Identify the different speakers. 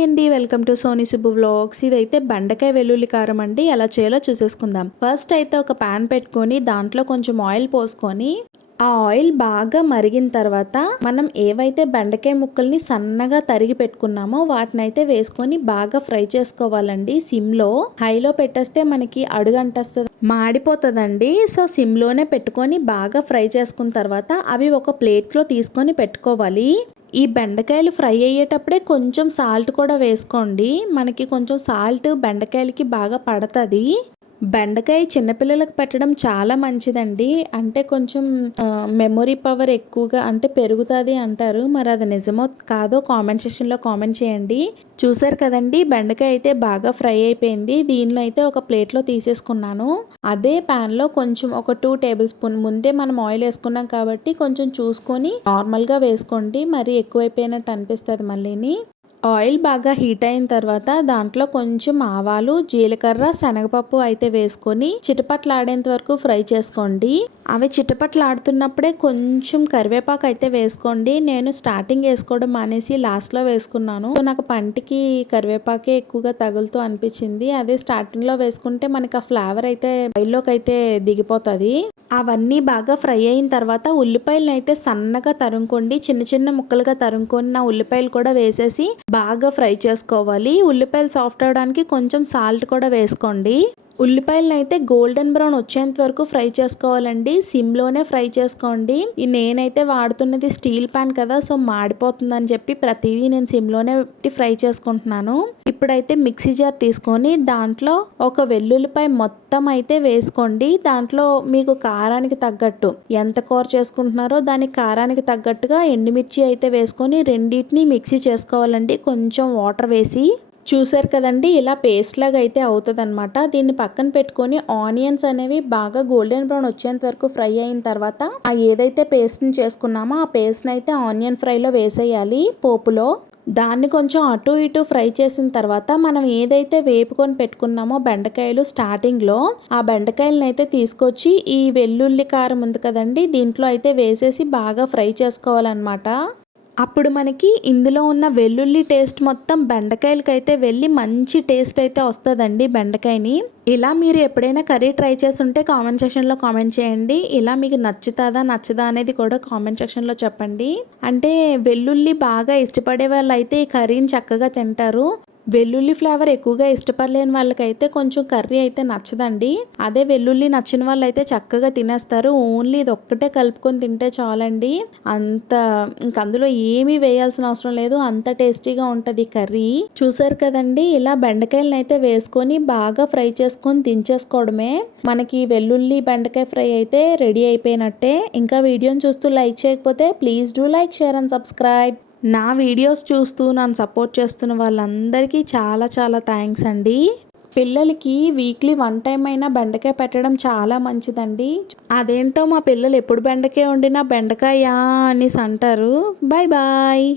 Speaker 1: Hi అండి welcome to Sony Subbu vlogs. ఇదైతే బెండకాయ వెల్లుల్లి కారం అండి. ఎలా చేయాలో చూసేసుకుందాం. ఫస్ట్ అయితే ఒక పాన్ పెట్టుకొని దాంట్లో కొంచెం ఆయిల్ పోసుకొని ఆ ఆయిల్ బాగా మరిగిన తర్వాత మనం ఏవైతే బెండకాయ ముక్కల్ని సన్నగా తరిగి పెట్టుకున్నామో వాటిని అయితే వేసుకొని బాగా ఫ్రై చేసుకోవాలండి. సిమ్లో హైలో పెట్టేస్తే మనకి అడుగంటస్తుంది మాడిపోతుందండి. సో సిమ్లోనే పెట్టుకొని బాగా ఫ్రై చేసుకున్న తర్వాత అవి ఒక ప్లేట్లో తీసుకొని పెట్టుకోవాలి. ఈ బెండకాయలు ఫ్రై అయ్యేటప్పుడే కొంచెం సాల్ట్ కూడా వేసుకోండి. మనకి కొంచెం సాల్ట్ బెండకాయలకి బాగా పడుతుంది. బెండకాయ చిన్నపిల్లలకు పెట్టడం చాలా మంచిదండి. అంటే కొంచెం మెమొరీ పవర్ ఎక్కువగా అంటే పెరుగుతుంది అంటారు. మరి అది నిజమో కాదో కామెంట్ సెక్షన్లో కామెంట్ చేయండి. చూసారు కదండి బెండకాయ అయితే బాగా ఫ్రై అయిపోయింది. దీనిలో అయితే ఒక ప్లేట్లో తీసేసుకున్నాను. అదే ప్యాన్లో కొంచెం ఒక టూ టేబుల్ స్పూన్ ముందే మనం ఆయిల్ వేసుకున్నాం కాబట్టి కొంచెం చూసుకొని నార్మల్గా వేసుకోండి. మరి ఎక్కువైపోయినట్టు అనిపిస్తుంది మళ్ళీని. ఆయిల్ బాగా హీట్ అయిన తర్వాత దాంట్లో కొంచెం ఆవాలు జీలకర్ర శనగపప్పు అయితే వేసుకొని చిటపట్లాడేంత వరకు ఫ్రై చేసుకోండి. అవి చిటపట్లాడుతున్నప్పుడే కొంచెం కరివేపాకు అయితే వేసుకోండి. నేను స్టార్టింగ్ వేసుకోవడం మానేసి లాస్ట్లో వేసుకున్నాను. నాకు పంటికి కరివేపాకే ఎక్కువగా తగులుతూ అనిపించింది. అదే స్టార్టింగ్లో వేసుకుంటే మనకి ఆ ఫ్లేవర్ అయితే ఆయిల్లోకి అయితే దిగిపోతుంది. అవన్నీ బాగా ఫ్రై అయిన తర్వాత ఉల్లిపాయలను అయితే సన్నగా తరుముకోండి. చిన్న చిన్న ముక్కలుగా తరుముకొని నా ఉల్లిపాయలు కూడా వేసేసి బాగా ఫ్రై చేసుకోవాలి. ఉల్లిపాయలు సాఫ్ట్ అవడానికి కొంచెం సాల్ట్ కూడా వేసుకోండి. ఉల్లిపాయలను అయితే గోల్డెన్ బ్రౌన్ వచ్చేంత వరకు ఫ్రై చేసుకోవాలండి. సిమ్లోనే ఫ్రై చేసుకోండి. నేనైతే వాడుతున్నది స్టీల్ ప్యాన్ కదా సో మాడిపోతుందని చెప్పి ప్రతిదీ నేను సిమ్లోనే ఫ్రై చేసుకుంటున్నాను. ఇప్పుడైతే మిక్సీ జార్ తీసుకొని దాంట్లో ఒక వెల్లుల్లిపాయ మొత్తం అయితే వేసుకోండి. దాంట్లో మీకు కారానికి తగ్గట్టు ఎంత కూర చేసుకుంటున్నారో దానికి కారానికి తగ్గట్టుగా ఎండుమిర్చి అయితే వేసుకొని రెండింటిని మిక్సీ చేసుకోవాలండి. కొంచెం వాటర్ వేసి చూసారు కదండి ఇలా పేస్ట్ లాగా అయితే అవుతుంది అనమాట దీన్ని పక్కన పెట్టుకొని ఆనియన్స్ అనేవి బాగా గోల్డెన్ బ్రౌన్ వచ్చేంత వరకు ఫ్రై అయిన తర్వాత ఆ ఏదైతే పేస్ట్ని చేసుకున్నామో ఆ పేస్ట్ని అయితే ఆనియన్ ఫ్రైలో వేసేయాలి పోపులో. దాన్ని కొంచెం అటు ఇటు ఫ్రై చేసిన తర్వాత మనం ఏదైతే వేపుకొని పెట్టుకున్నామో బెండకాయలు స్టార్టింగ్లో ఆ బెండకాయలను అయితే తీసుకొచ్చి ఈ వెల్లుల్లి కారం ఉంది కదండి దీంట్లో అయితే వేసేసి బాగా ఫ్రై చేసుకోవాలన్నమాట. అప్పుడు మనకి ఇందులో ఉన్న వెల్లుల్లి టేస్ట్ మొత్తం బెండకాయలకైతే వెళ్ళి మంచి టేస్ట్ అయితే వస్తుందండి బెండకాయని. ఇలా మీరు ఎప్పుడైనా కర్రీ ట్రై చేస్తుంటే కామెంట్ సెక్షన్లో కామెంట్ చేయండి. ఇలా మీకు నచ్చుతుందా నచ్చదా అనేది కూడా కామెంట్ సెక్షన్లో చెప్పండి. అంటే వెల్లుల్లి బాగా ఇష్టపడే వాళ్ళు అయితే ఈ కర్రీని చక్కగా తింటారు. వెల్లుల్లి ఫ్లేవర్ ఎక్కువగా ఇష్టపడలేని వాళ్ళకైతే కొంచెం కర్రీ అయితే నచ్చదండి. అదే వెల్లుల్లి నచ్చిన వాళ్ళు అయితే చక్కగా తినేస్తారు. ఓన్లీ ఇది ఒక్కటే కలుపుకొని తింటే చాలండి. అంత ఇంక అందులో ఏమీ వేయాల్సిన అవసరం లేదు. అంత టేస్టీగా ఉంటుంది కర్రీ. చూసారు కదండి ఇలా బెండకాయలను అయితే వేసుకొని బాగా ఫ్రై చేసుకొని దించేసుకోవడమే. మనకి వెల్లుల్లి బెండకాయ ఫ్రై అయితే రెడీ అయిపోయినట్టే. ఇంకా వీడియోని చూస్తూ లైక్ చేయకపోతే please do like share and subscribe. నా వీడియోస్ చూస్తూ నన్ను సపోర్ట్ చేస్తున్న వాళ్ళందరికీ చాలా చాలా థ్యాంక్స్ అండి. పిల్లలకి వీక్లీ వన్ టైం అయినా బెండకాయ పెట్టడం చాలా మంచిదండి. అదేంటో మా పిల్లలు ఎప్పుడు బెండకాయ వండినా బెండకాయ అనేసి అంటారు బాయ్ బాయ్.